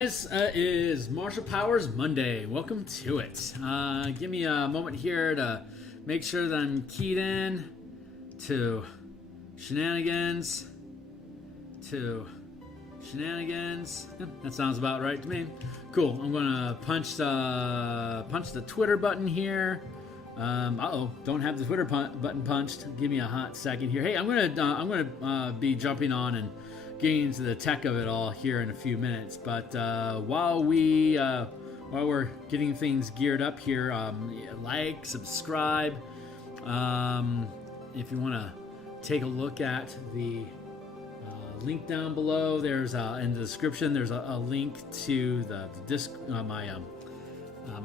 This is Martial Powers Monday. Welcome to it. Give me a moment here to make sure that I'm keyed in to shenanigans. Yep, that sounds about right to me. Cool. I'm gonna punch the Twitter button here. Don't have the Twitter button punched. Give me a hot second here. Hey, I'm gonna be jumping on and getting into the tech of it all here in a few minutes. But while we're getting things geared up here, like, subscribe. If you want to take a look at the link down below, there's in the description. There's a link to the disc my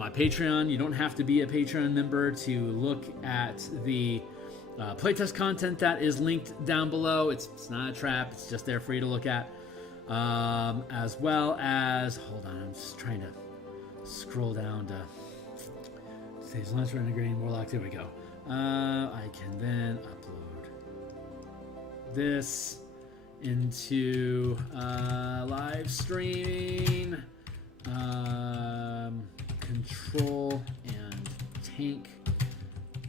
Patreon. You don't have to be a Patreon member to look at the playtest content that is linked down below. It's not a trap. It's just there for you to look at. As well as, hold on, I'm just trying to scroll down to Stage Lunch Renegade Warlock. There we go. I can then upload this into live streaming, control and tank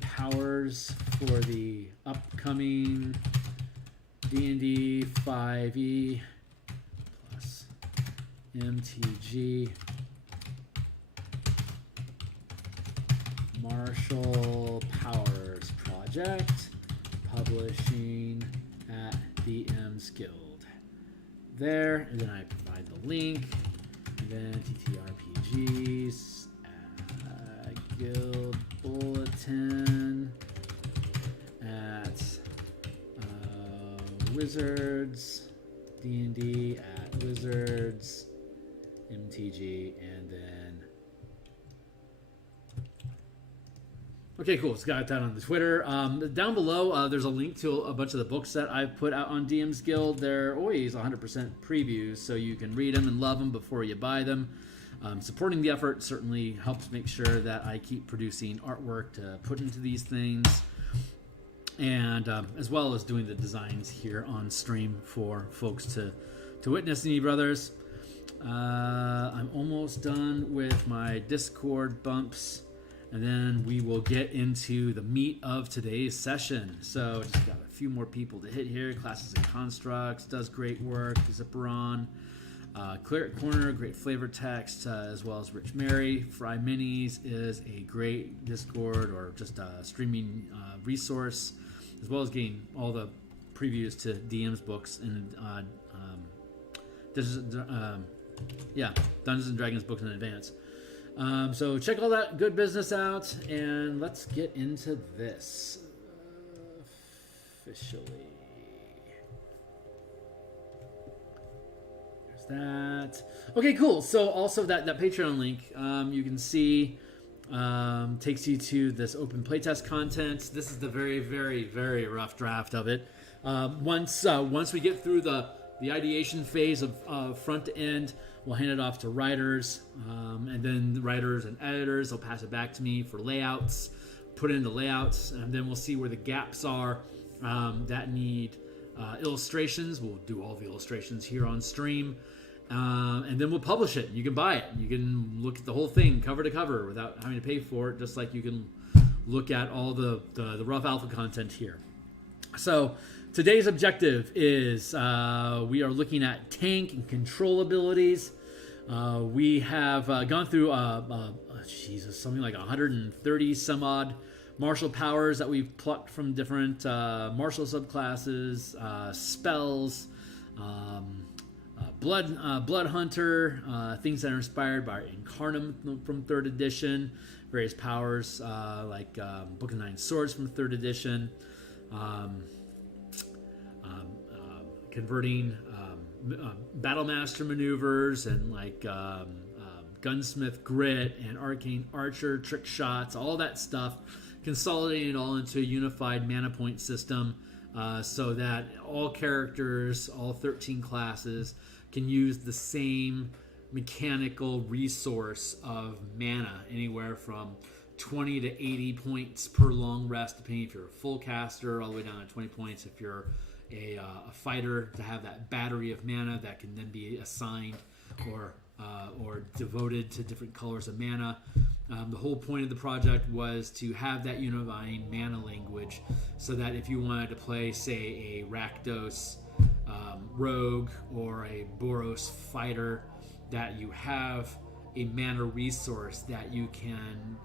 powers for the upcoming D&D 5e plus MTG Martial Powers project, publishing at DMsGuild. There, and then I provide the link, and then TTRPGs, Guild Bulletin at Wizards, D&D at Wizards, MTG, and then okay, cool. So got that on the Twitter. Down below, there's a link to a bunch of the books that I've put out on DMsGuild. They're always 100% previews, so you can read them and love them before you buy them. Supporting the effort certainly helps make sure that I keep producing artwork to put into these things, and as well as doing the designs here on stream for folks to witness me, brothers. I'm almost done with my Discord bumps, and then we will get into the meat of today's session. So just got a few more people to hit here. Classes and Constructs does great work. Zipperon. Clear Corner, great flavor text, as well as Rich Mary. Fry Minis is a great Discord or just a streaming resource, as well as getting all the previews to DM's books and Dungeons and Dragons books in advance. So check all that good business out, and let's get into this officially. That okay, cool. So also that Patreon link, you can see, takes you to this open playtest content. This is the very, very, very rough draft of it. Once we get through the ideation phase of front to end, we'll hand it off to writers, and then the writers and editors will pass it back to me for layouts, put it into layouts, and then we'll see where the gaps are that need illustrations. We'll do all the illustrations here on stream, and then we'll publish it. You can buy it. You can look at the whole thing cover to cover without having to pay for it, just like you can look at all the rough alpha content here. So today's objective is we are looking at tank and control abilities. We have gone through something like 130 some odd martial powers that we've plucked from different martial subclasses, spells, blood hunter, things that are inspired by Incarnum from 3rd edition, various powers like Book of Nine Swords from 3rd edition, converting Battlemaster maneuvers and like Gunsmith Grit and Arcane Archer trick shots, all that stuff, consolidating it all into a unified mana point system, so that all characters, all 13 classes, can use the same mechanical resource of mana, anywhere from 20 to 80 points per long rest, depending if you're a full caster, all the way down to 20 points if you're a fighter, to have that battery of mana that can then be assigned or or devoted to different colors of mana. The whole point of the project was to have that unifying mana language, so that if you wanted to play, say, a Rakdos rogue or a Boros fighter, that you have a mana resource that you can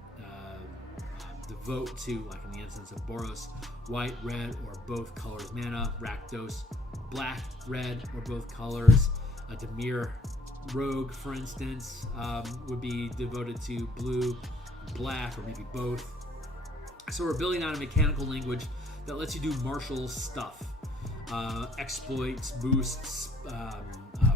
devote to, like in the instance of Boros, white, red, or both colors mana. Rakdos, black, red, or both colors. A Dimir rogue, for instance, would be devoted to blue, black, or maybe both. So we're building out a mechanical language that lets you do martial stuff. Exploits, boosts,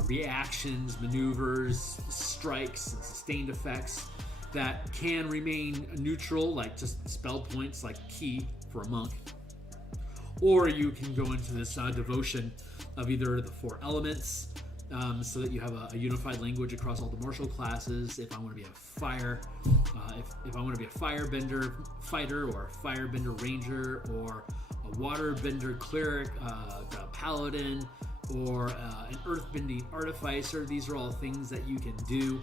reactions, maneuvers, strikes, and sustained effects that can remain neutral, like just spell points, like Ki for a monk. Or you can go into this devotion of either the 4 elements, so that you have a unified language across all the martial classes. If I want to be a fire, if I want to be a firebender fighter, or a firebender ranger, or a waterbender cleric, a paladin, or an earthbending artificer, these are all things that you can do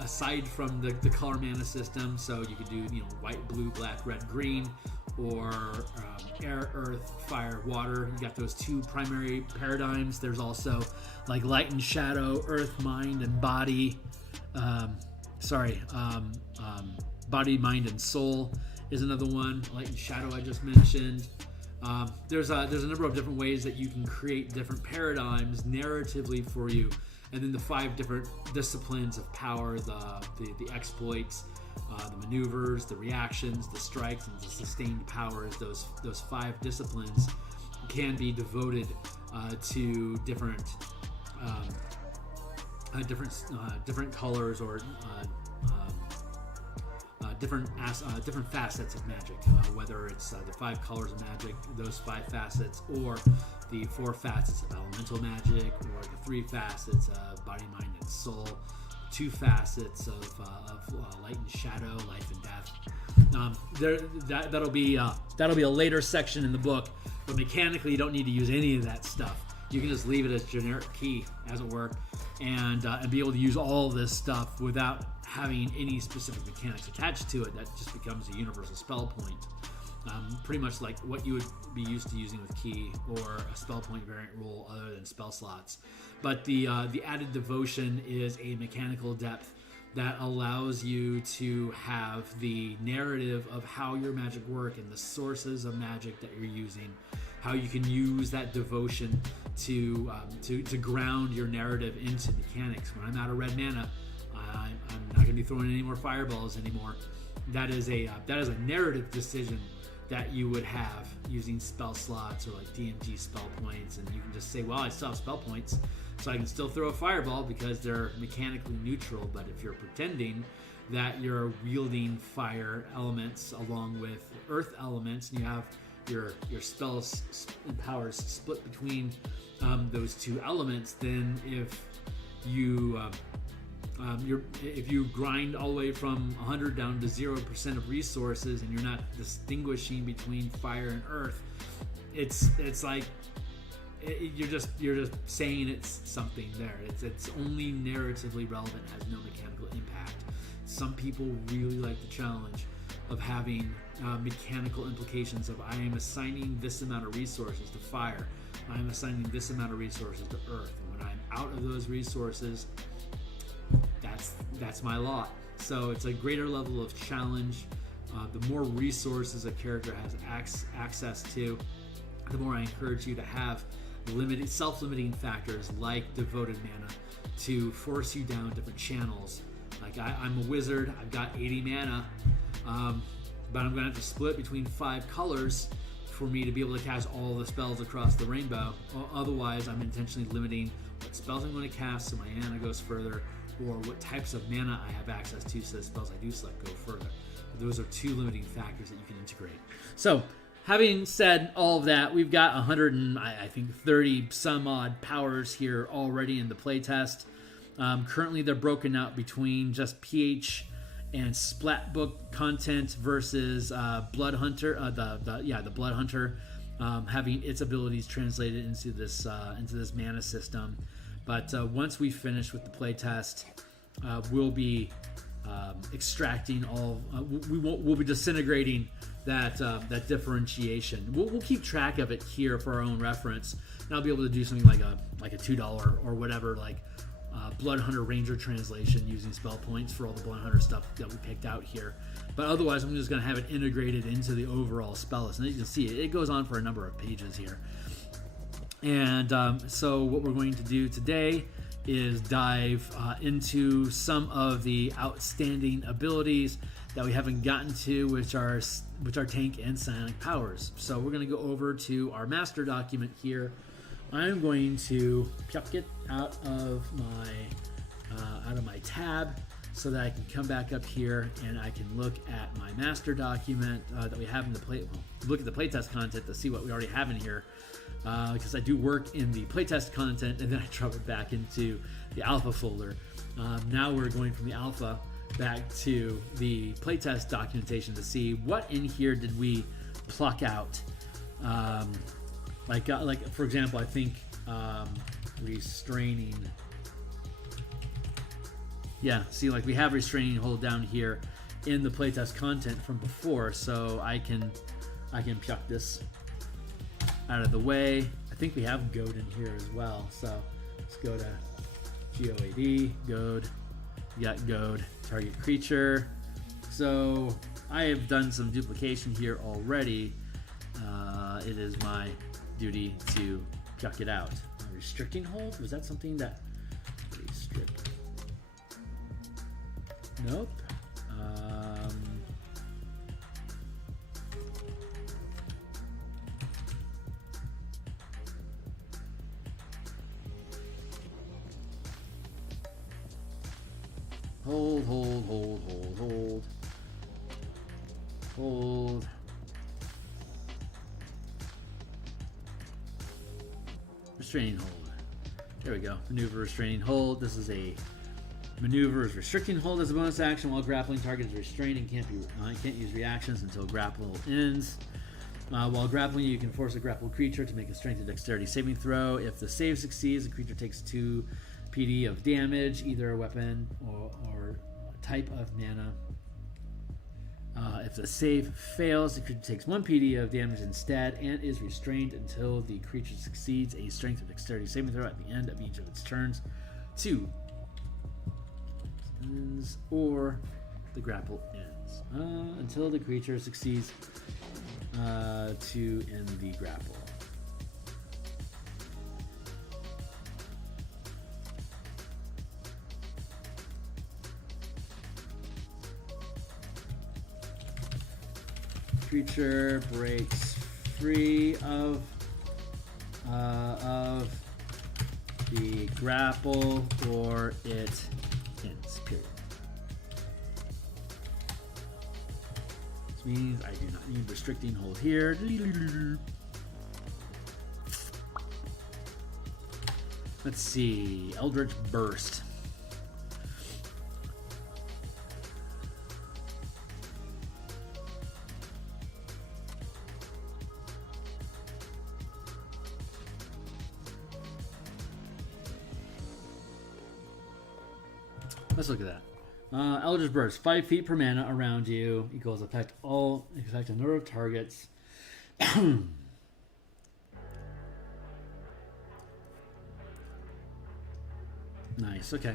aside from the color mana system. So you could do, white, blue, black, red, green, or air, earth, fire, water. You got those 2 primary paradigms. There's also like light and shadow, earth, mind, and body. Body, mind, and soul is another one. Light and shadow I just mentioned. There's a number of different ways that you can create different paradigms narratively for you, and then the 5 different disciplines of power: the exploits, the maneuvers, the reactions, the strikes, and the sustained powers. Those 5 disciplines can be devoted to different colors, or different facets of magic, whether it's the 5 colors of magic, those 5 facets, or the 4 facets of elemental magic, or the 3 facets of body, mind, and soul, 2 facets of light and shadow, life and death. That'll be a later section in the book, but mechanically you don't need to use any of that stuff. You can just leave it as generic Ki, as it were, and be able to use all this stuff without having any specific mechanics attached to it. That just becomes a universal spell point, pretty much like what you would be used to using with Ki, or a spell point variant rule other than spell slots. But the added devotion is a mechanical depth that allows you to have the narrative of how your magic work and the sources of magic that you're using, how you can use that devotion to ground your narrative into mechanics. When I'm out of red mana, I'm not going to be throwing any more fireballs anymore. That is a narrative decision that you would have using spell slots, or like DMG spell points, and you can just say, well, I still have spell points, so I can still throw a fireball because they're mechanically neutral. But if you're pretending that you're wielding fire elements along with earth elements, and you have your spells and powers split between those 2 elements, then if you grind all the way from 100 down to 0% of resources, and you're not distinguishing between fire and earth, it's like you're just saying it's something there. It's only narratively relevant, has no mechanical impact. Some people really like the challenge of having mechanical implications of, I am assigning this amount of resources to fire, I am assigning this amount of resources to earth, and when I'm out of those resources, that's my lot. So it's a greater level of challenge. The more resources a character has access to, the more I encourage you to have self-limiting factors like devoted mana to force you down different channels. Like I'm a wizard, I've got 80 mana, but I'm going to have to split between 5 colors for me to be able to cast all the spells across the rainbow. Otherwise, I'm intentionally limiting what spells I'm going to cast so my mana goes further, or what types of mana I have access to so the spells I do select go further. But those are 2 limiting factors that you can integrate. So, having said all of that, we've got 130 some odd powers here already in the playtest. Currently, they're broken out between just PH and Splat Book content versus Blood Hunter. The Blood Hunter having its abilities translated into this mana system. But once we finish with the playtest, we'll be extracting all. We'll be disintegrating that differentiation. We'll keep track of it here for our own reference, and I'll be able to do something like a $2 or whatever, like Blood Hunter Ranger translation using spell points for all the Blood Hunter stuff that we picked out here. But otherwise, I'm just going to have it integrated into the overall spell list. And as you can see, it goes on for a number of pages here. And so what we're going to do today is dive into some of the outstanding abilities that we haven't gotten to, which are tank and psionic powers. So we're going to go over to our master document here. I'm going to pluck it out of my tab so that I can come back up here and I can look at my master document that we have in the look at the playtest content to see what we already have in here. Because I do work in the playtest content and then I drop it back into the alpha folder. Now we're going from the alpha back to the playtest documentation to see what in here did we pluck out. Like for example, I think restraining. Yeah, see, like we have restraining hold down here in the playtest content from before, so I can pluck this out of the way. I think we have goad in here as well, so let's go to GOAD, goad. We got goad, target creature. So I have done some duplication here already. It is my duty to pluck it out. Restricting hold? Was that something that restrict? Nope. Hold. Restraining hold. There we go. Maneuver, restraining hold. This is a maneuver is restricting hold as a bonus action while grappling. Target is restrained and can't use reactions until grapple ends. While grappling, you can force a grappled creature to make a strength or dexterity saving throw. If the save succeeds, the creature takes 2 PD of damage, either a weapon or type of mana. If the save fails, the creature takes 1 PD of damage instead and is restrained until the creature succeeds a strength or dexterity saving throw at the end of each of its turns. 2 ends or the grapple ends until the creature succeeds to end the grapple. Creature breaks free of the grapple or it ends, period. This means I do not need restricting hold here. Let's see, Eldritch Burst. Let's look at that. Eldritch Burst, 5 feet per mana around you, equals affect a number of targets. Nice, okay.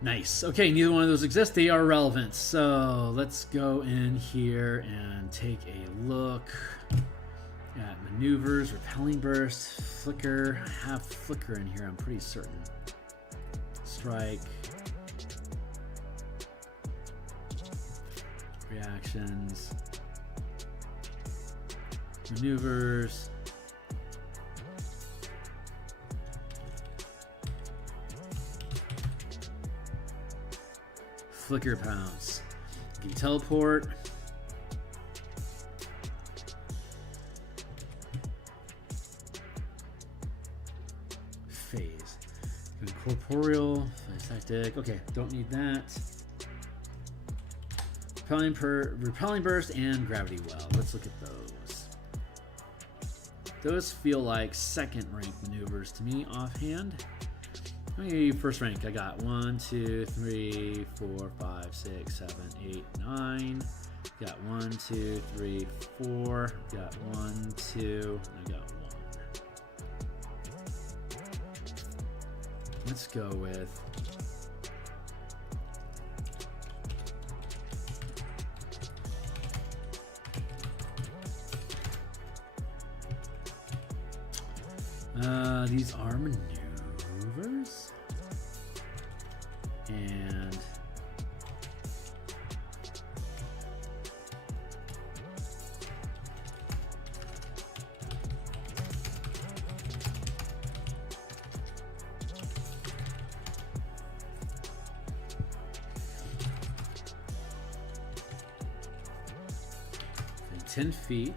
Nice. Okay, neither one of those exist. They are relevant. So let's go in here and take a look at maneuvers, repelling burst, flicker. I have flicker in here, I'm pretty certain. Strike. Reactions. Maneuvers. Flicker pounce. You can teleport. Phase. Corporeal Tactic. Okay, don't need that. Repelling Burst and Gravity Well. Let's look at those. Those feel like second rank maneuvers to me offhand. Maybe first rank. I got 1, 2, 3, 4, 5, 6, 7, 8, 9. Got 1, 2, 3, 4. Got 1, 2. I got 1. Let's go with these are maneuvers, and and 10 feet.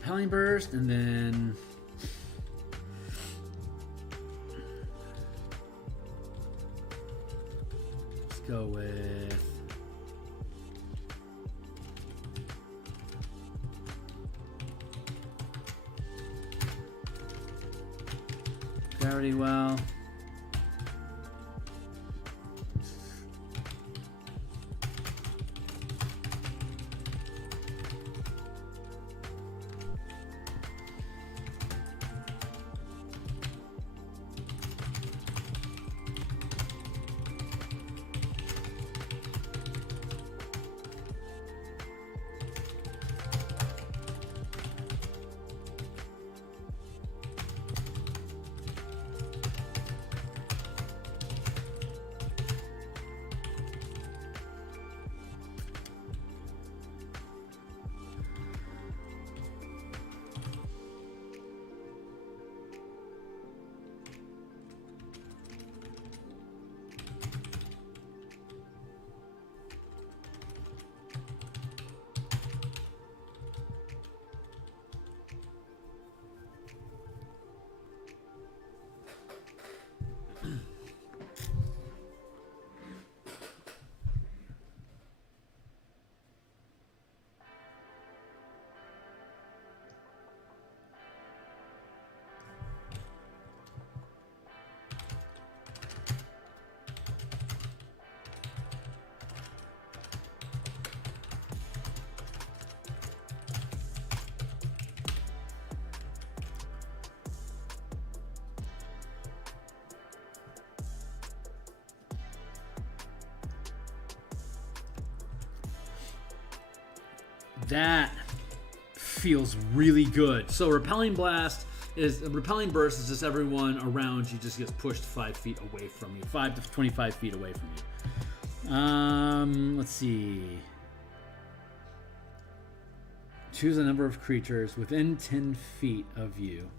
Repelling Burst, and then let's go with Gravity Well. That feels really good. So Repelling Burst is just everyone around you just gets pushed 5 feet away from you, 5 to 25 feet away from you. Let's see. Choose a number of creatures within 10 feet of you.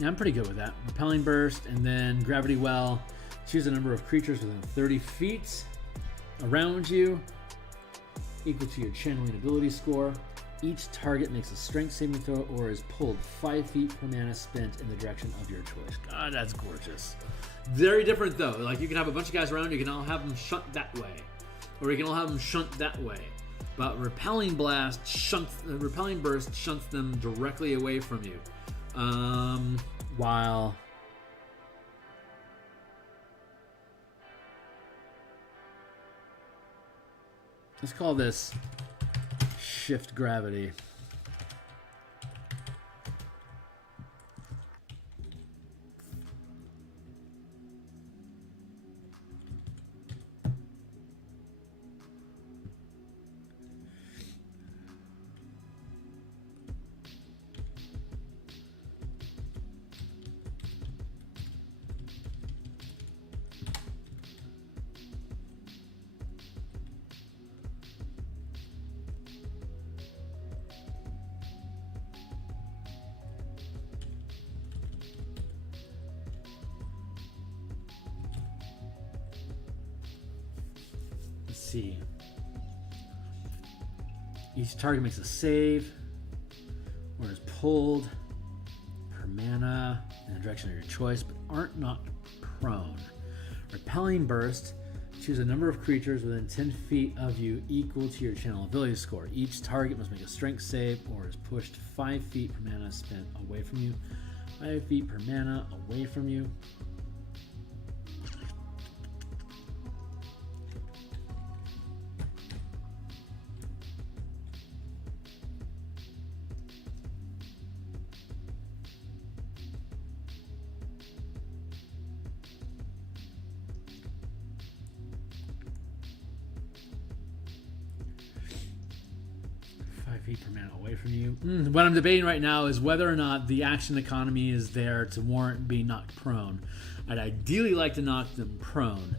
Yeah, I'm pretty good with that. Repelling Burst, and then Gravity Well. Choose a number of creatures within 30 feet around you, equal to your channeling ability score. Each target makes a strength saving throw or is pulled 5 feet per mana spent in the direction of your choice. God, that's gorgeous. Very different though. Like, you can have a bunch of guys around, you can all have them shunt that way, or you can all have them shunt that way. But Repelling Burst shunts them directly away from you. While let's call this Shift Gravity. See. Each target makes a save or is pulled per mana in the direction of your choice, but aren't knocked prone. Repelling Burst. Choose a number of creatures within 10 feet of you equal to your channel ability score. Each target must make a strength save or is pushed 5 feet per mana spent away from you. 5 feet per mana away from you. 5 feet per mana away from you. What I'm debating right now is whether or not the action economy is there to warrant being knocked prone. I'd ideally like to knock them prone.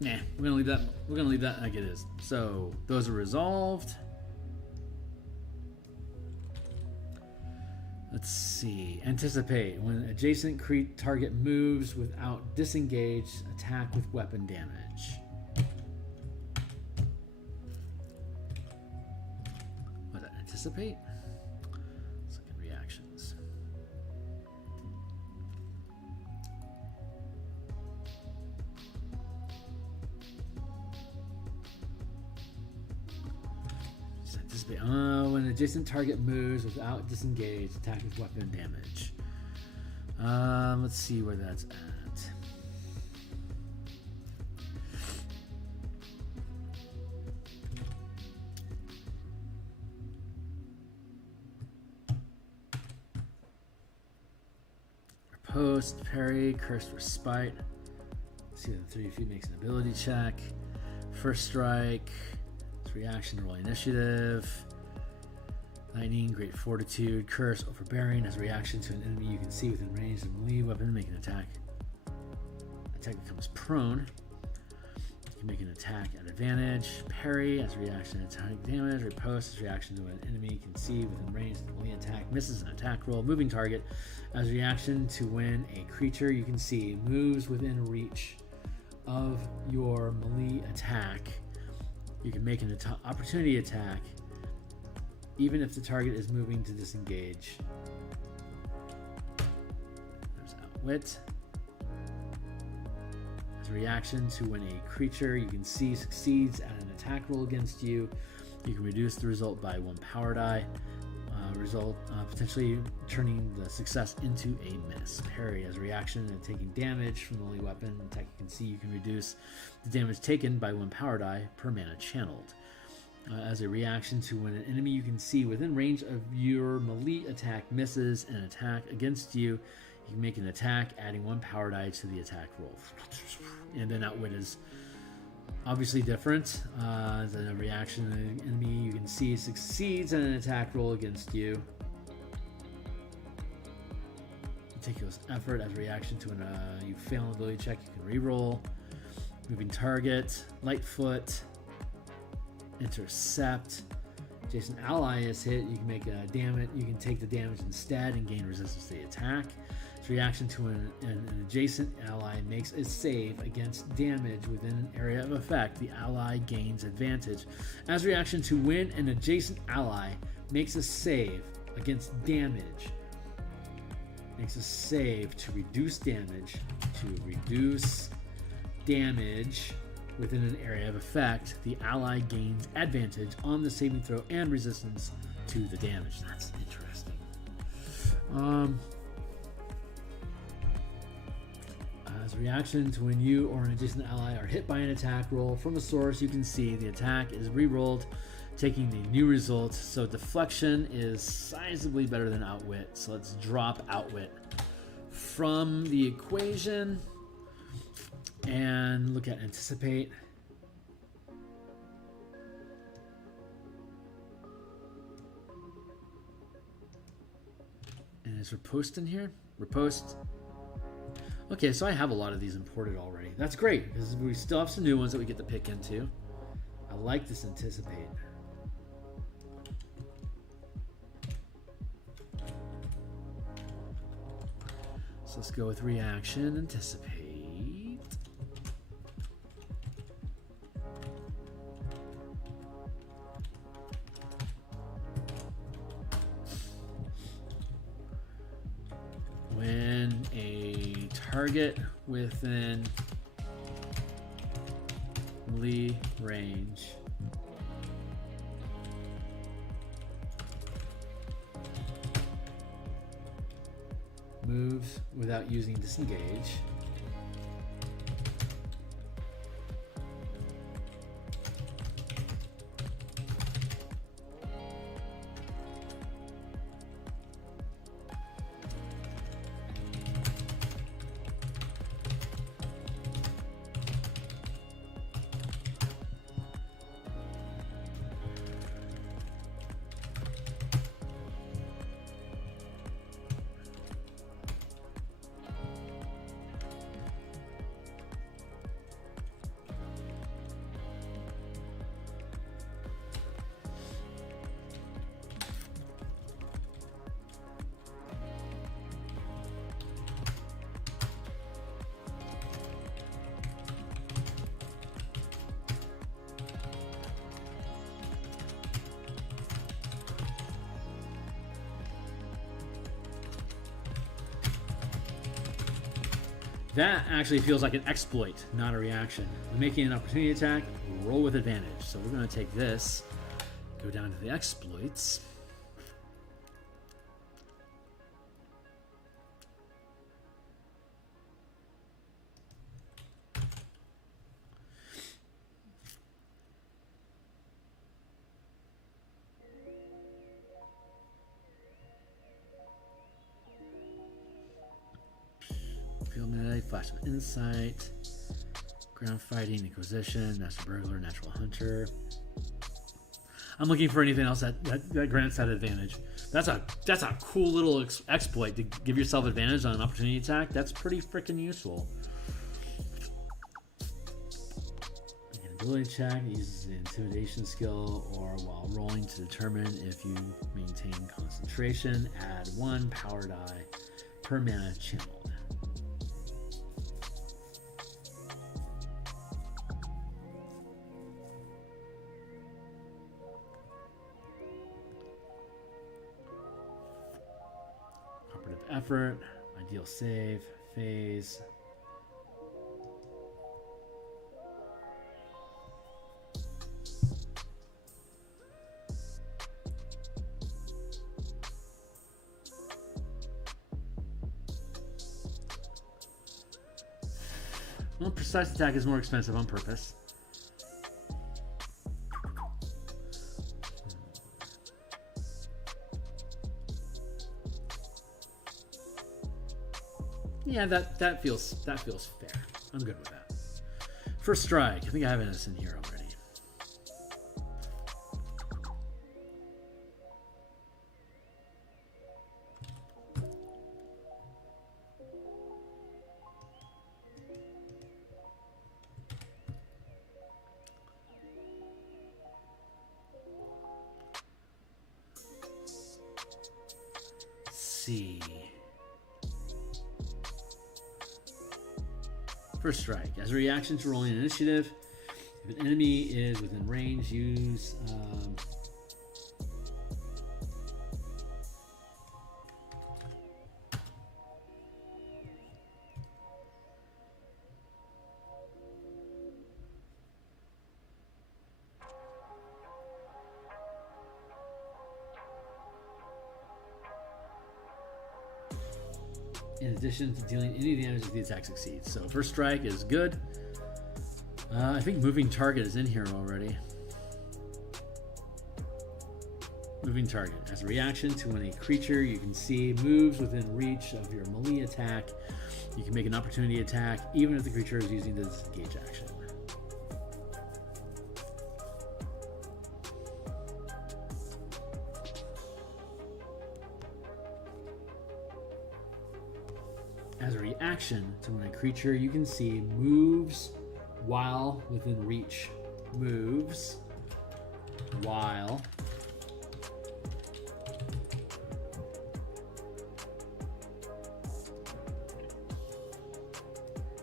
Nah, we're gonna leave that. We're gonna leave that like it is. So those are resolved. Let's see. Anticipate. When adjacent target moves without disengage, attack with weapon damage. What, anticipate? Let's look at reactions. When an adjacent target moves without disengage, attack with weapon damage. Let's see where that's at. Riposte, parry, curse for spite. See the 3 feet makes an ability check. First strike. Reaction to roll initiative. Lightning, Great Fortitude, Curse, Overbearing. As a reaction to an enemy you can see within range of melee weapon, make an attack. Attack becomes prone. You can make an attack at advantage. Parry, as a reaction to attack damage. Riposte, as a reaction to an enemy you can see within range of melee attack. Misses an attack roll. Moving target, as a reaction to when a creature you can see moves within reach of your melee attack. You can make an opportunity attack even if the target is moving to disengage. There's Outwit. As a reaction to when a creature you can see succeeds at an attack roll against you, you can reduce the result by 1 power die. Potentially turning the success into a miss. Parry, as a reaction to taking damage from the melee weapon attack you can see, you can reduce the damage taken by 1 power die per mana channeled. As a reaction to when an enemy you can see within range of your melee attack misses an attack against you, you can make an attack adding 1 power die to the attack roll. And then Outwit is obviously different. The reaction of the enemy, you can see, succeeds in an attack roll against you. Meticulous effort as a reaction to an you fail an ability check, you can reroll. Moving target, Lightfoot, intercept. Adjacent ally is hit, you can make a damage. You can take the damage instead and gain resistance to the attack. Its reaction to an adjacent ally makes a save against damage within an area of effect. The ally gains advantage. As a reaction to when an adjacent ally makes a save against damage, makes a save to reduce damage. Within an area of effect, the ally gains advantage on the saving throw and resistance to the damage. That's interesting. As a reaction to when you or an adjacent ally are hit by an attack roll from a source, you can see the attack is re-rolled, taking the new result. So deflection is sizably better than outwit. So let's drop outwit from the equation and look at anticipate. And is riposte in here? Riposte. Okay, so I have a lot of these imported already. That's great, because we still have some new ones that we get to pick into. I like this anticipate. So let's go with reaction, anticipate. When a target within melee range moves without using disengage, that actually feels like an exploit, not a reaction. When making an opportunity attack, roll with advantage. So we're going to take this, go down to the exploits. Flash of Insight, Ground Fighting, Inquisition, Master Burglar, Natural Hunter. I'm looking for anything else that grants that advantage. That's a cool little exploit to give yourself advantage on an opportunity attack. That's pretty freaking useful. An ability check uses the intimidation skill or while rolling to determine if you maintain concentration. Add 1 power die per mana channeled. Effort, ideal save, phase. Well, precise attack is more expensive on purpose. Yeah, that feels fair. I'm good with that. First strike. I think I have this in here already. See. First strike. As a reaction to rolling an initiative, if an enemy is within range, use in addition to dealing any damage if the attack succeeds. So first strike is good. I think moving target is in here already. Moving target. As a reaction to when a creature you can see moves within reach of your melee attack, you can make an opportunity attack even if the creature is using the disengage action. As a reaction to when a creature you can see moves while within reach. Moves while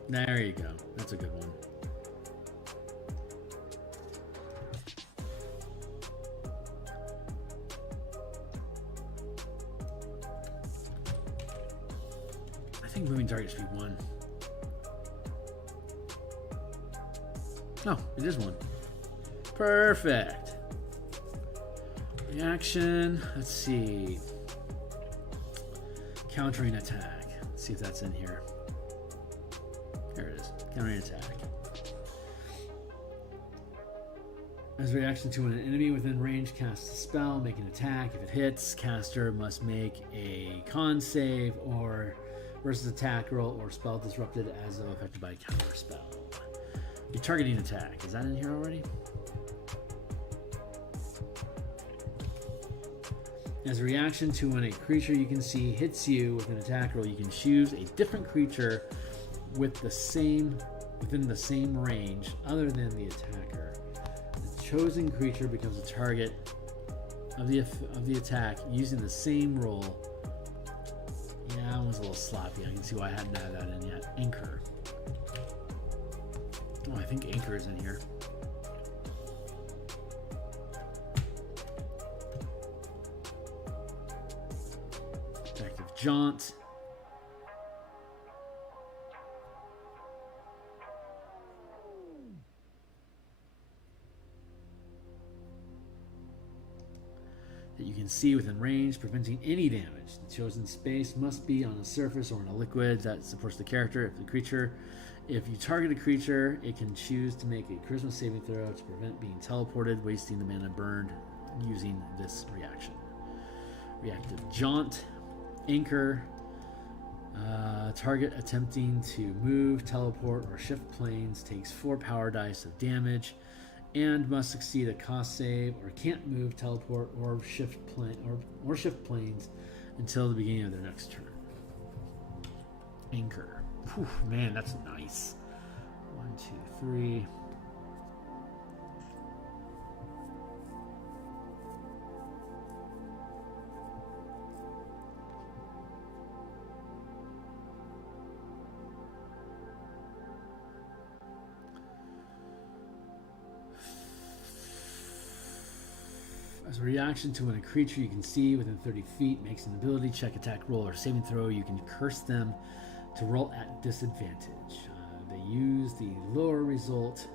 there you go. That's a good one. I think moving target should be 1. Oh, it is 1. Perfect. Reaction. Let's see. Countering attack. Let's see if that's in here. There it is. Countering attack. As a reaction to when an enemy within range casts a spell, make an attack. If it hits, caster must make a con save or versus attack roll or spell disrupted as though affected by a counter spell. Your targeting attack. Is that in here already? As a reaction to when a creature you can see hits you with an attack roll, you can choose a different creature with the same within the same range other than the attacker. The chosen creature becomes a target of the attack using the same roll. Yeah, that one's a little sloppy. I can see why I hadn't had that in yet. Anchor. Oh, I think Anchor is in here. Effective Jaunt. That you can see within range, preventing any damage. The chosen space must be on a surface or in a liquid that supports the character. If you target a creature, it can choose to make a charisma saving throw to prevent being teleported, wasting the mana burned using this reaction. Reactive Jaunt. Anchor. Target attempting to move, teleport, or shift planes takes 4 power dice of damage and must succeed a cost save or can't move, teleport, or shift planes until the beginning of their next turn. Anchor. Whew, man, that's nice. 1, 2, 3. As a reaction to when a creature you can see within 30 feet makes an ability check, attack, roll, or saving throw, you can curse them to roll at disadvantage. They use the lower result.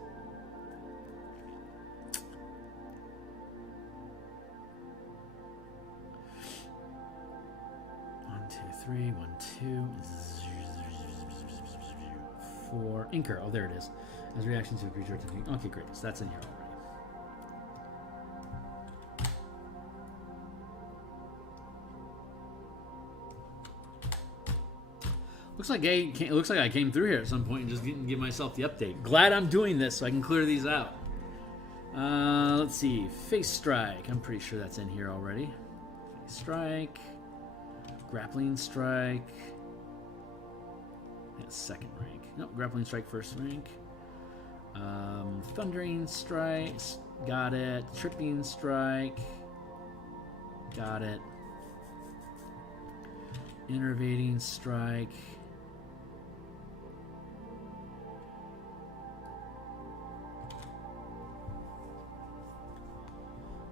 One, two, three. 1, 2. 4. Anchor. Oh, there it is. As a reaction to a creature attacking. Okay, great. So that's in here already. It looks like I came through here at some point and just didn't give myself the update. Glad I'm doing this so I can clear these out. Let's see. Face Strike. I'm pretty sure that's in here already. Face Strike. Grappling Strike. That's second rank. Nope, Grappling Strike first rank. Thundering Strike. Got it. Tripping Strike. Got it. Innervating Strike.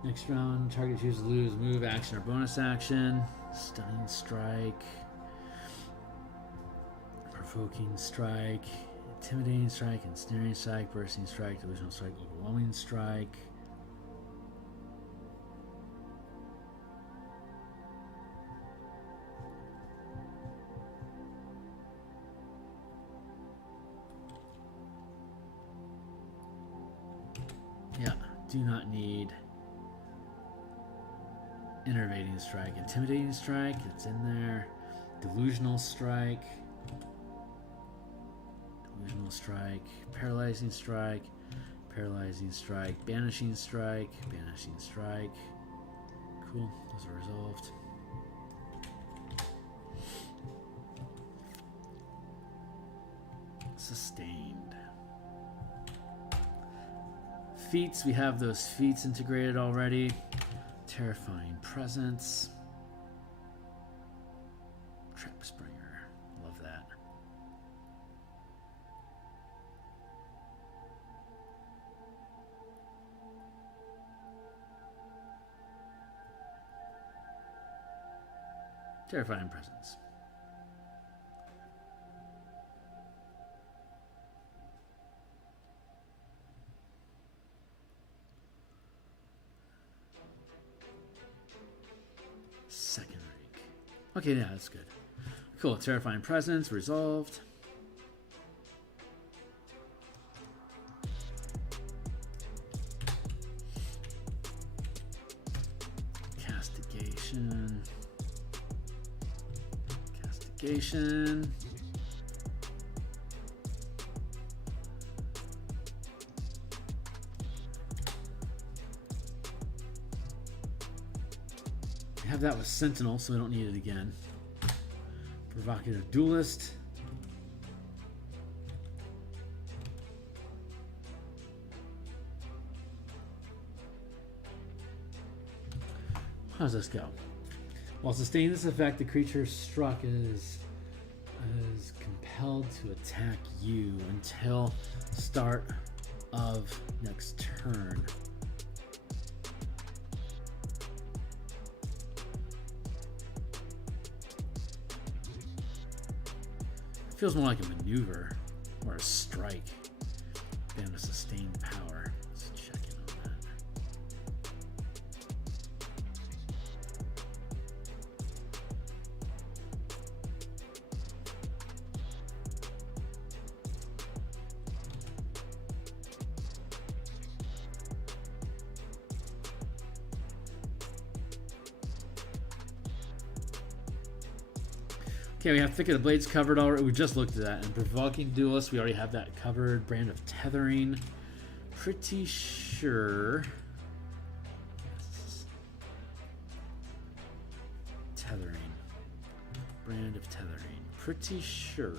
Next round, target chooses to lose move, action, or bonus action. Stunning Strike. Provoking Strike. Intimidating Strike, Ensnaring Strike, Bursting Strike, Delusional Strike, Overwhelming Strike. Yeah, do not need Innervating Strike. Intimidating Strike, it's in there. Delusional Strike. Delusional Strike. Paralyzing Strike. Paralyzing Strike. Banishing Strike. Banishing Strike. Cool, those are resolved. Sustained. Feats, we have those feats integrated already. Terrifying Presence. Trap Springer. Love that. Terrifying Presence. Second rank. Okay, yeah, that's good. Cool. Terrifying Presence, resolved. Castigation. Castigation. Have that with Sentinel, so we don't need it again. Provocative Duelist. How does this go? While sustaining this effect, the creature struck is compelled to attack you until start of next turn. Feels more like a maneuver or a strike than a sustained power. Let's check in on that. Okay, we have Thicket of Blades covered already. We just looked at that. And Provoking Duelist, we already have that covered. Brand of Tethering. Pretty sure. Tethering. Brand of Tethering. Pretty sure.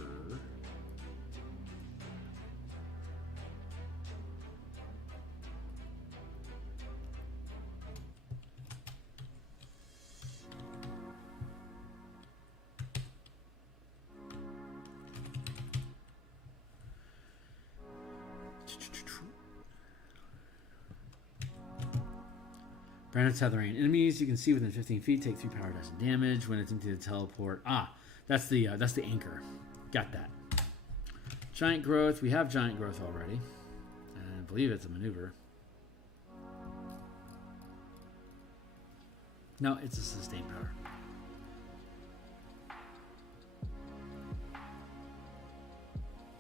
Brand of Tethering. Enemies you can see within 15 feet take 3 power dice of damage when attempting to teleport. That's the anchor. Got that. Giant Growth. We have Giant Growth already. And I believe it's a maneuver. No, it's a sustained power.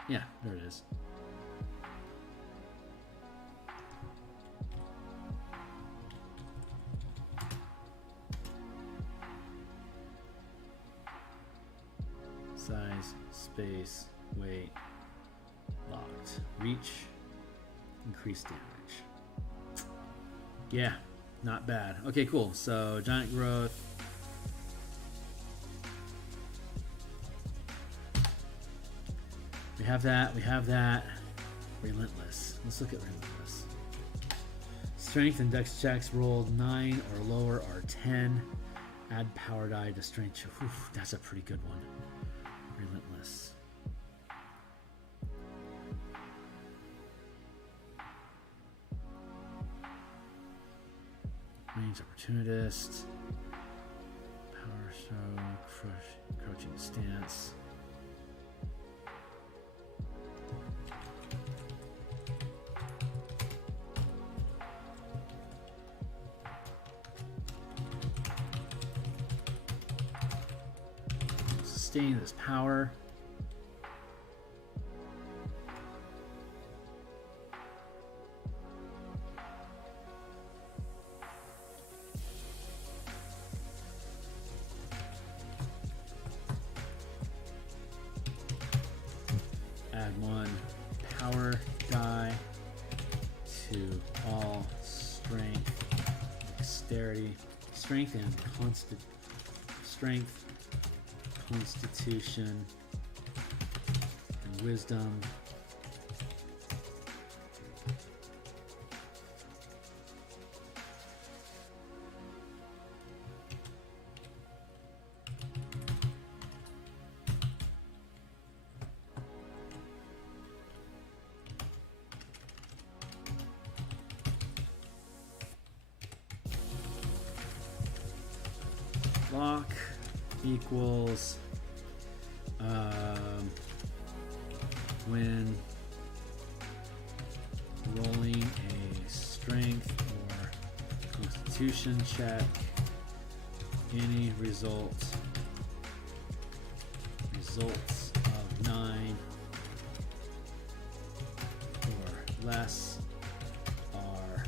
Yeah, there it is. Size, space, weight, locked. Reach, increased damage. Yeah, not bad. Okay, cool. So giant growth. We have that. We have that. Relentless. Let's look at relentless. Strength and dex checks rolled 9 or lower are 10. Add power die to strength. Oof, that's a pretty good one. Relentless. Range opportunist. Power show. Crouching stance. Sustain this power. Add 1 power die to all strength, dexterity, strength and strength, constitution, and wisdom. Lock equals when rolling a strength or constitution check, any results of 9 or less are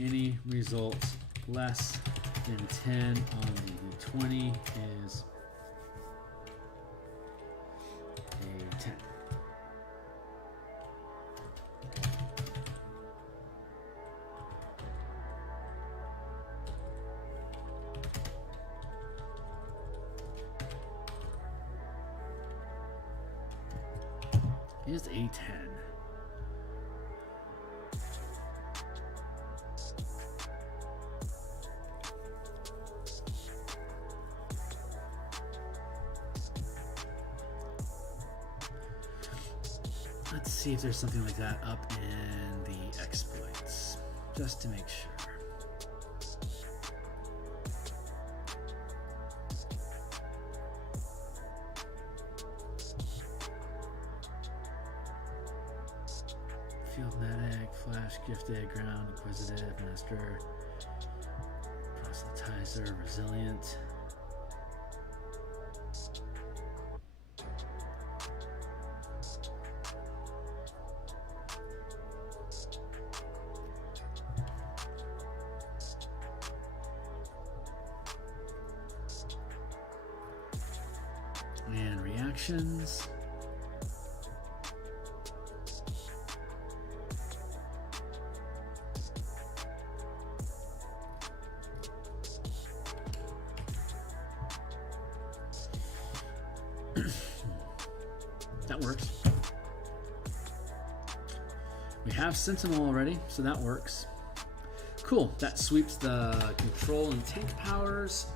any results less than 10 on the 20 is a 10. Is a 10. Let's see if there's something like that up in the exploits, just to make sure. Field medic, flash, gifted, ground, inquisitive, master, proselytizer, resilient. And reactions. That works. We have Sentinel already, so that works. Cool. That sweeps the control and tank powers.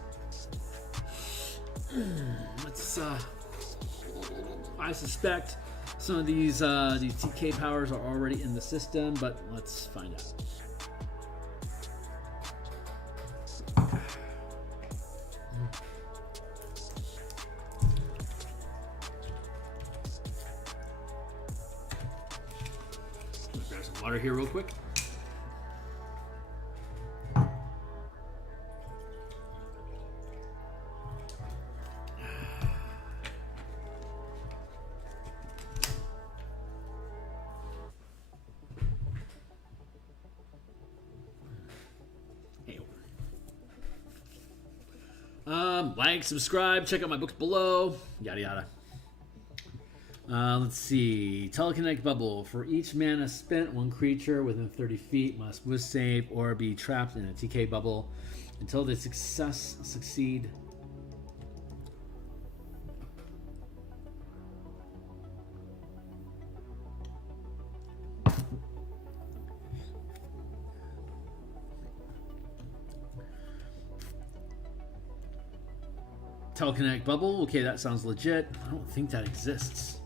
Let's. I suspect some of these TK powers are already in the system, but let's find out. Grab some water here real quick. Like, subscribe, check out my books below, yada yada. Let's see. Telekinetic Bubble. For each mana spent, one creature within 30 feet must whiz save or be trapped in a TK bubble until they succeed. Telekinetic Bubble. Okay, that sounds legit. I don't think that exists.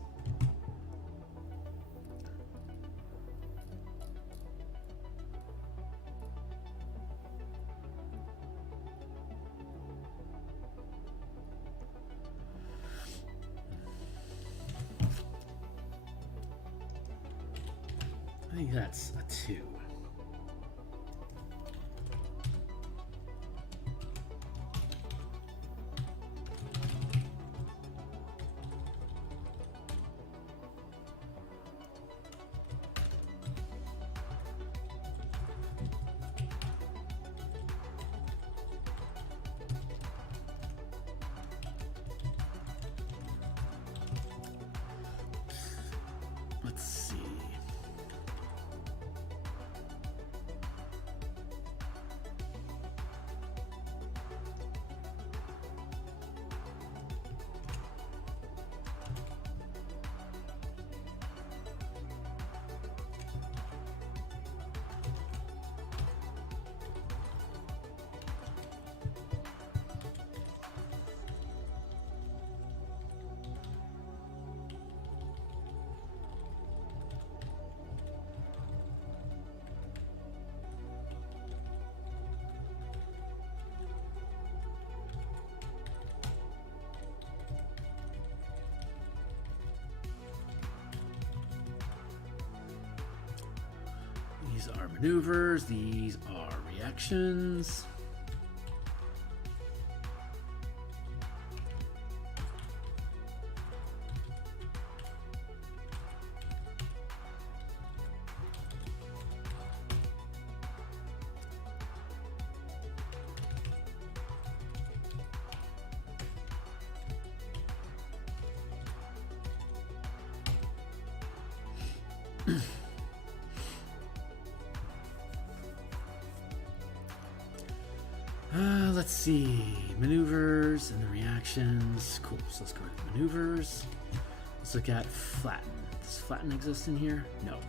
I think that's a 2. Let's see. These are maneuvers, these are reactions. Let's see. Maneuvers and the reactions. Cool. So let's go to maneuvers. Let's look at flatten. Does flatten exist in here? No.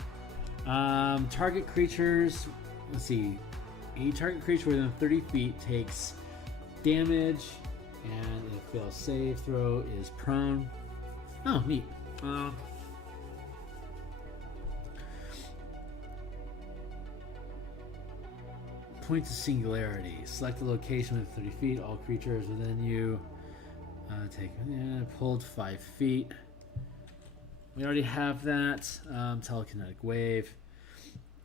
Target creatures. Let's see. A target creature within 30 feet takes damage, and if fails save throw is prone. Oh, neat. Point to singularity. Select a location within 30 feet. All creatures within you take pulled 5 feet. We already have that. Telekinetic wave.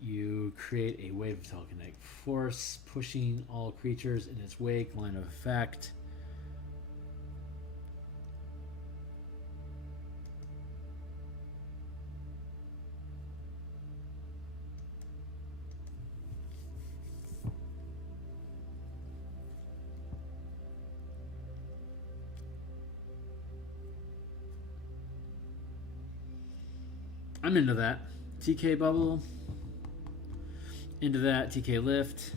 You create a wave of telekinetic force, pushing all creatures in its wake. Line of effect. I'm into that. TK Bubble. Into that. TK Lift.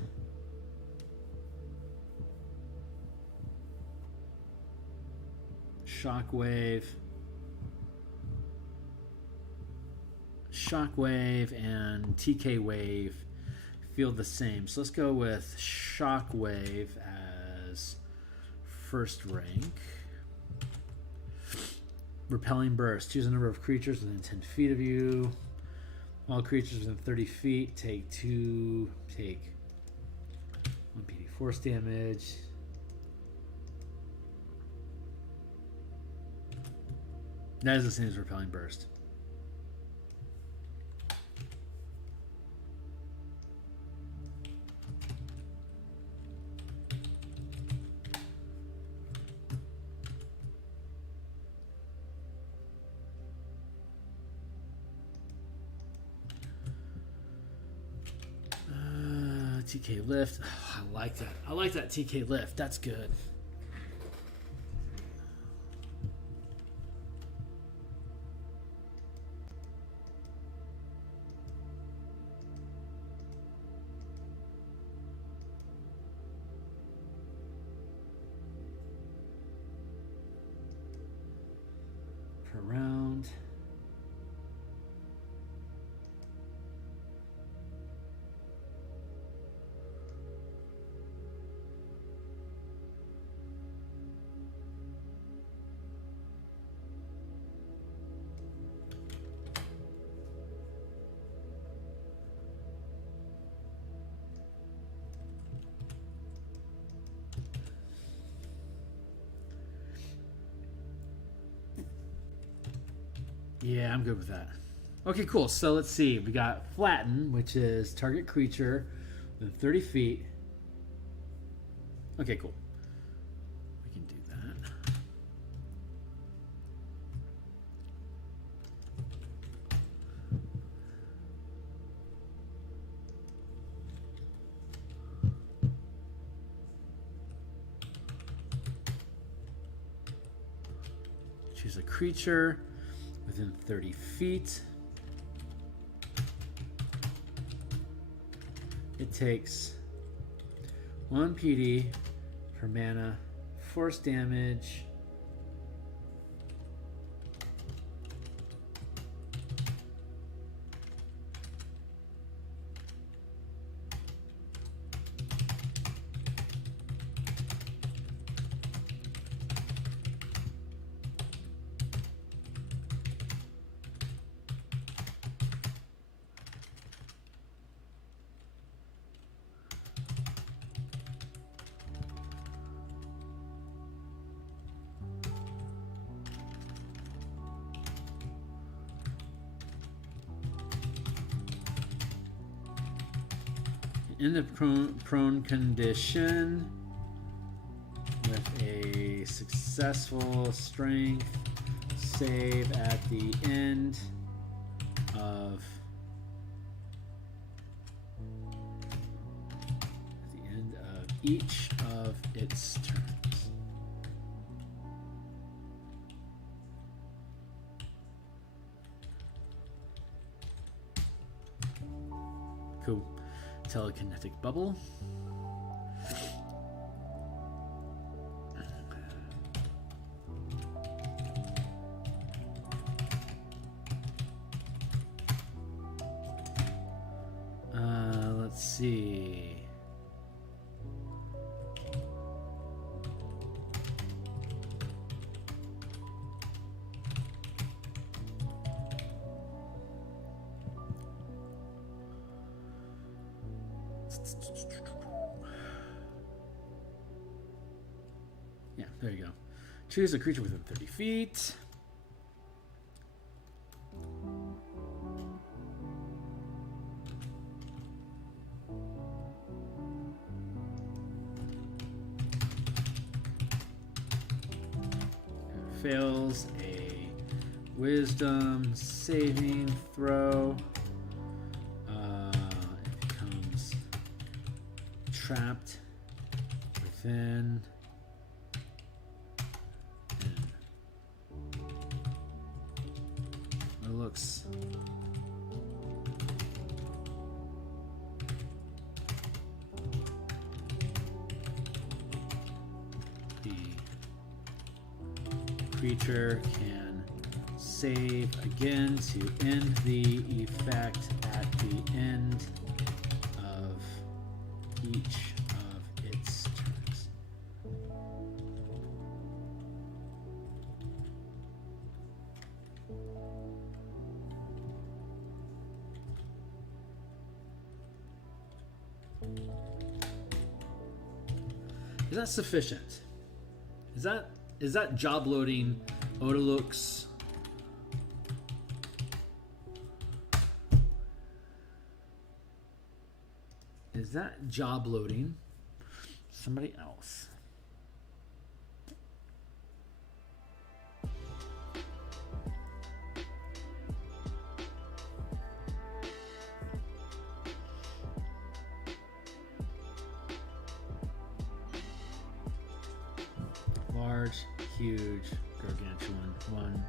Shockwave. Shockwave and TK Wave feel the same. So let's go with Shockwave as first rank. Repelling Burst. Choose a number of creatures within 10 feet of you. All creatures within 30 feet take 1 PD force damage. That is the same as Repelling Burst. TK Lift. Oh, I like that. I like that TK Lift. That's good. Yeah, I'm good with that. Okay, cool. So let's see. We got flatten, which is target creature within 30 feet. Okay, cool. We can do that. Choose a creature within 30 feet. It takes 1 PD per mana, force damage. In the prone condition with a successful strength save at the end of each of its turns. Cool. Telekinetic Bubble. Let's see. Yeah, there you go. Choose a creature within 30 feet. Fails a wisdom saving throw. It becomes trapped within. It looks the creature can save again to end the effect at the end of each of its turns. Is that sufficient? Is that job loading Odalux? Is that job loading somebody else? Large, huge, gargantuan. 1,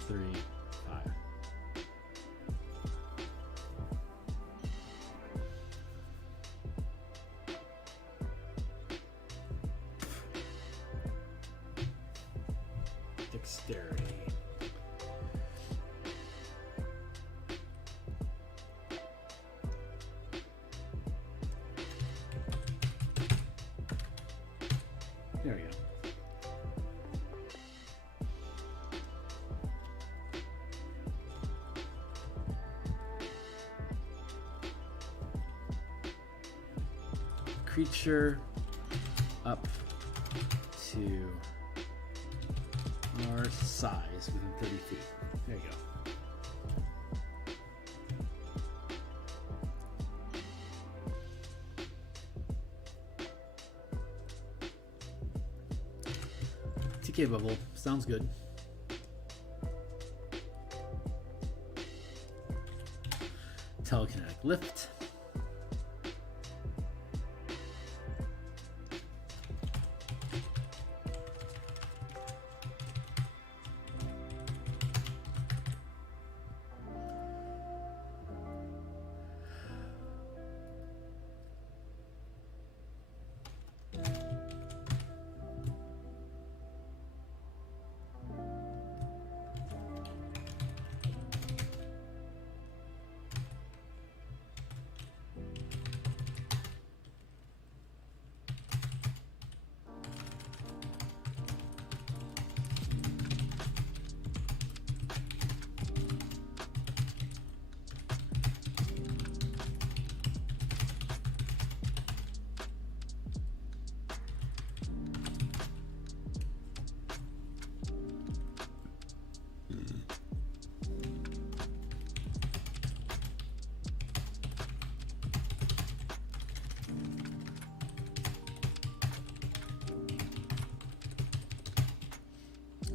3, 5. Dexterity. There we go. Creature up to our size within 30 feet. There you go. TK Bubble. Sounds good. Telekinetic Lift.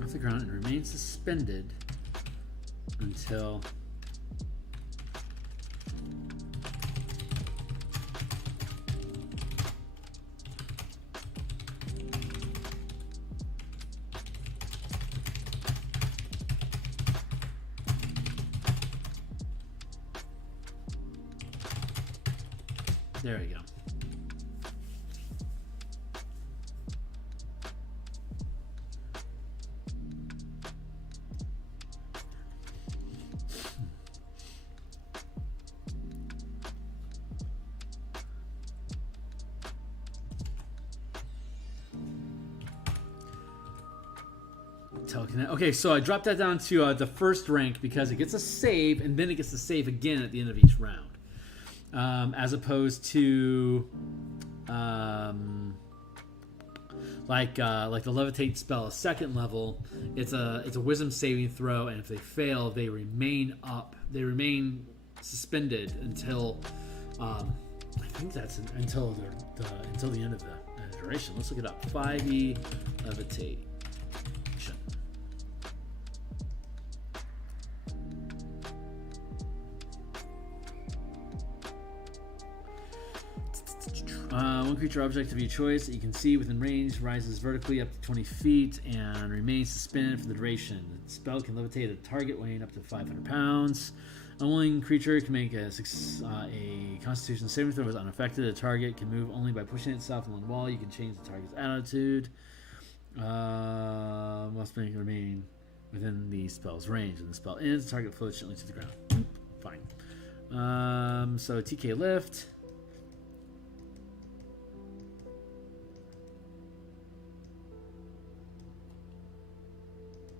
Off the ground and remain suspended until there we go. Telekinetic. Okay, so I dropped that down to the first rank because it gets a save, and then it gets to save again at the end of each round, as opposed to like the Levitate spell, a second level. It's a Wisdom saving throw, and if they fail, they remain up. They remain suspended until I think that's until the end of the duration. Let's look it up. 5e Levitate. One creature object of your choice that you can see within range rises vertically up to 20 feet and remains suspended for the duration. The spell can levitate a target weighing up to 500 pounds. A willing creature can make a Constitution saving throw is unaffected. A target can move only by pushing itself along the wall. You can change the target's attitude. Must remain within the spell's range. When the spell ends, the target floats gently to the ground. Fine. So TK Lift.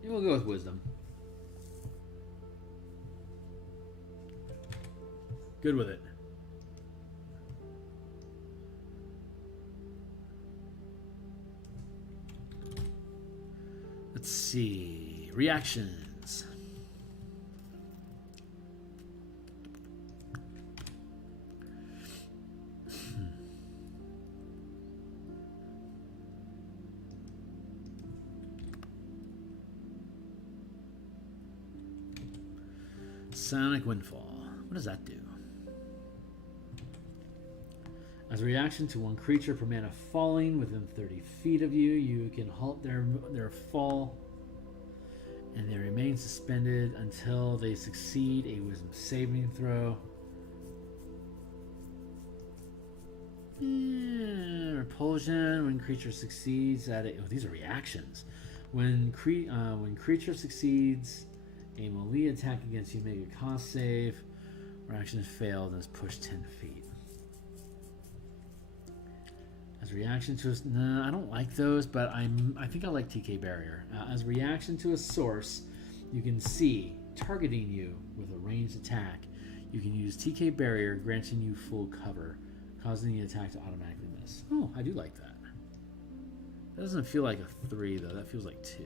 We'll go with Wisdom. Good with it. Let's see. Reactions. Sonic Windfall. What does that do? As a reaction to one creature per mana falling within 30 feet of you, you can halt their fall, and they remain suspended until they succeed a Wisdom saving throw. Repulsion. When creature succeeds at it. Oh, these are reactions. When creature succeeds a melee attack against you, make a cost save. Reaction is failed and is pushed 10 feet. As a reaction to I don't like those, but I think I like TK Barrier. As a reaction to a source, you can see targeting you with a ranged attack. You can use TK Barrier, granting you full cover, causing the attack to automatically miss. Oh, I do like that. That doesn't feel like a 3 though. That feels like 2.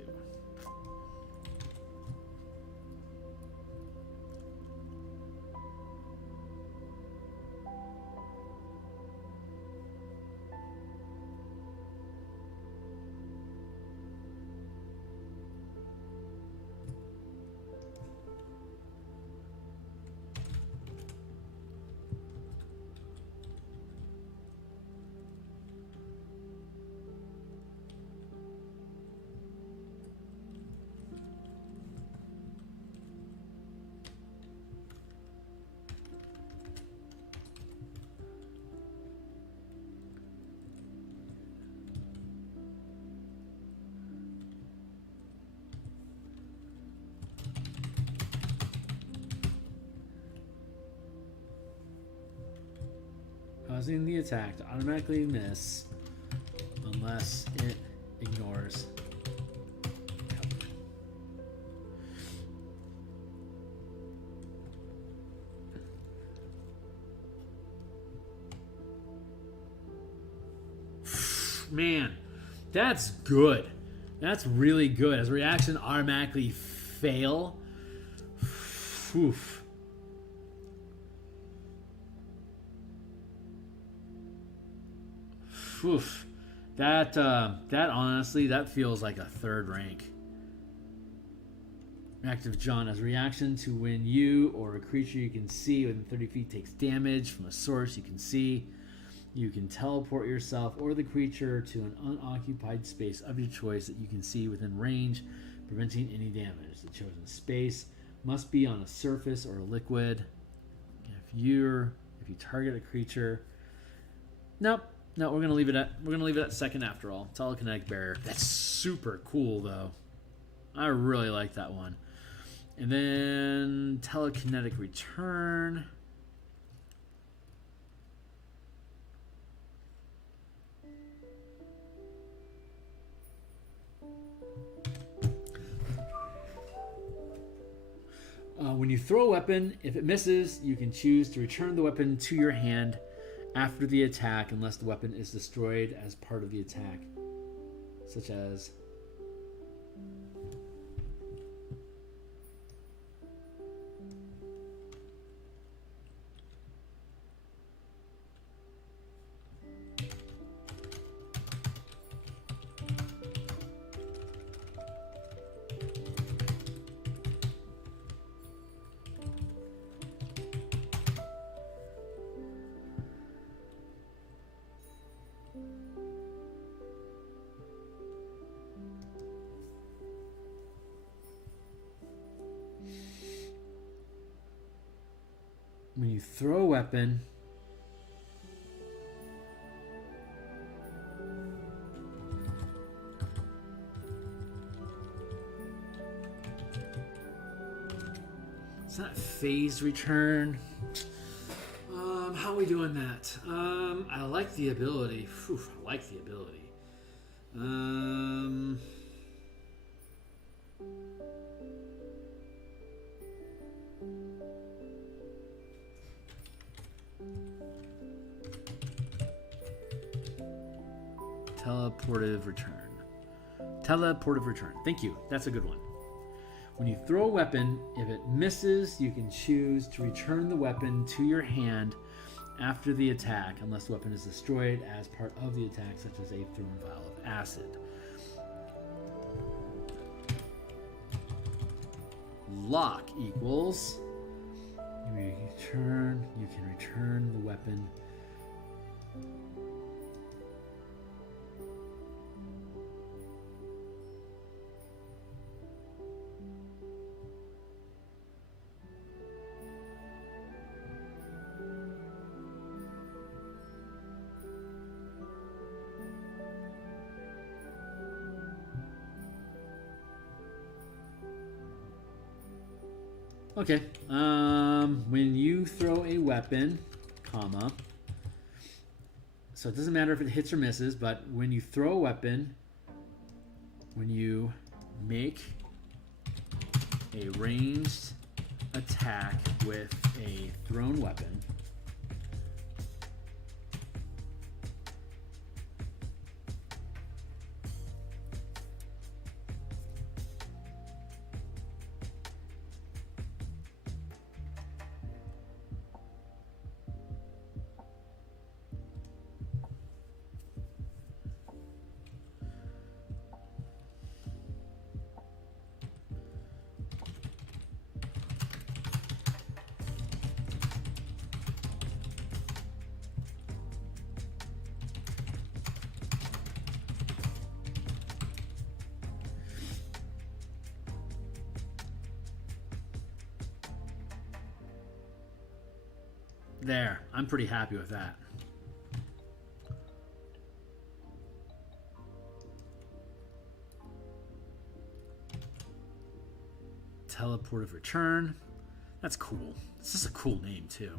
causing the attack to automatically miss unless it ignores cover. Man, that's good. That's really good. As a reaction, automatically fail. Oof. Oof. That honestly, that feels like a third rank. Active John, as a reaction to when you or a creature you can see within 30 feet takes damage from a source you can see, you can teleport yourself or the creature to an unoccupied space of your choice that you can see within range, preventing any damage. The chosen space must be on a surface or a liquid. If you target a creature, nope. No, we're gonna leave it at second after all. Telekinetic Barrier. That's super cool though. I really like that one. And then Telekinetic Return. When you throw a weapon, if it misses, you can choose to return the weapon to your hand after the attack unless the weapon is destroyed as part of the attack, such as when you throw a weapon, it's not phase return. How are we doing that? I like the ability. Whew, I like the ability. Teleportive Return. Teleportive Return. Thank you. That's a good one. When you throw a weapon, if it misses, you can choose to return the weapon to your hand after the attack, unless the weapon is destroyed as part of the attack, such as a thrown vial of acid. Lock equals you can return the weapon. Okay, when you throw a weapon, comma, so it doesn't matter if it hits or misses, but when you throw a weapon, when you make a ranged attack with a thrown weapon, there, I'm pretty happy with that. Teleportive Return. That's cool. This is a cool name too.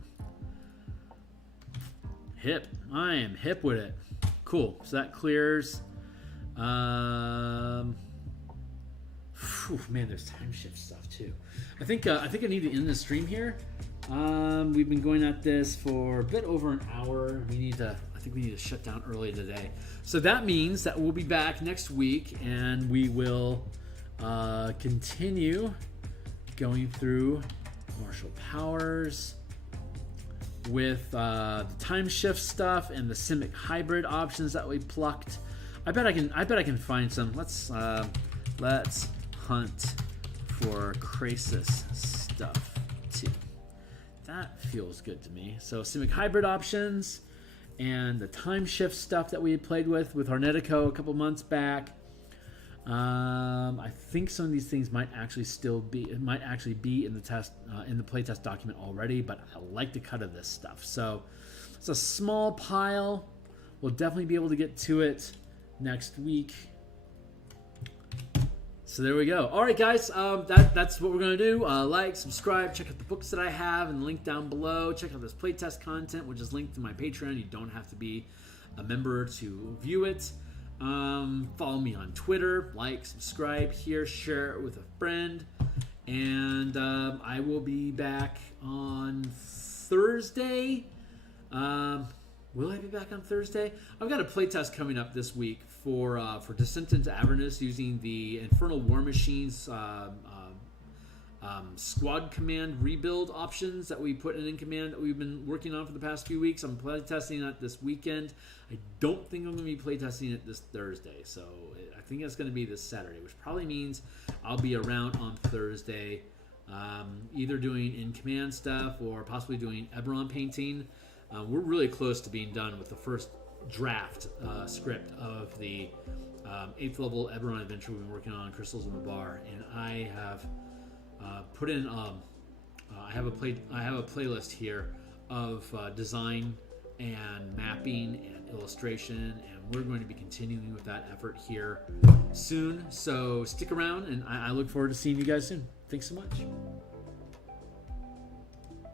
hip. I am hip with it. Cool. So that clears. Man, there's time shift stuff too. I think I need to end the stream here. We've been going at this for a bit over an hour. I think we need to shut down early today. So that means that we'll be back next week, and we will continue going through martial powers with the time shift stuff and the Simic hybrid options that we plucked. I bet I can find some. Let's hunt for Krasis stuff too. That feels good to me. So Simic hybrid options and the time shift stuff that we had played with Harnetico a couple months back. I think some of these things might actually be in the test in the playtest document already, but I like the cut of this stuff. So it's a small pile. We'll definitely be able to get to it next week. So there we go. All right, guys, that's what we're going to do. Like, subscribe, check out the books that I have and the link down below. Check out this playtest content, which is linked to my Patreon. You don't have to be a member to view it. Follow me on Twitter. Like, subscribe here, share it with a friend. And I will be back on Thursday. Will I be back on Thursday? I've got a playtest coming up this week for Descent into Avernus using the Infernal War Machine's squad command rebuild options that we put in command that we've been working on for the past few weeks. I'm playtesting that this weekend. I don't think I'm going to be playtesting it this Thursday, so I think it's going to be this Saturday, which probably means I'll be around on Thursday, either doing in command stuff or possibly doing Eberron painting. We're really close to being done with the first draft script of the 8th level Eberron adventure we've been working on, Crystals in the Bar, and I have put in I have a playlist here of design and mapping and illustration, and we're going to be continuing with that effort here soon. So stick around, and I look forward to seeing you guys soon. Thanks so much.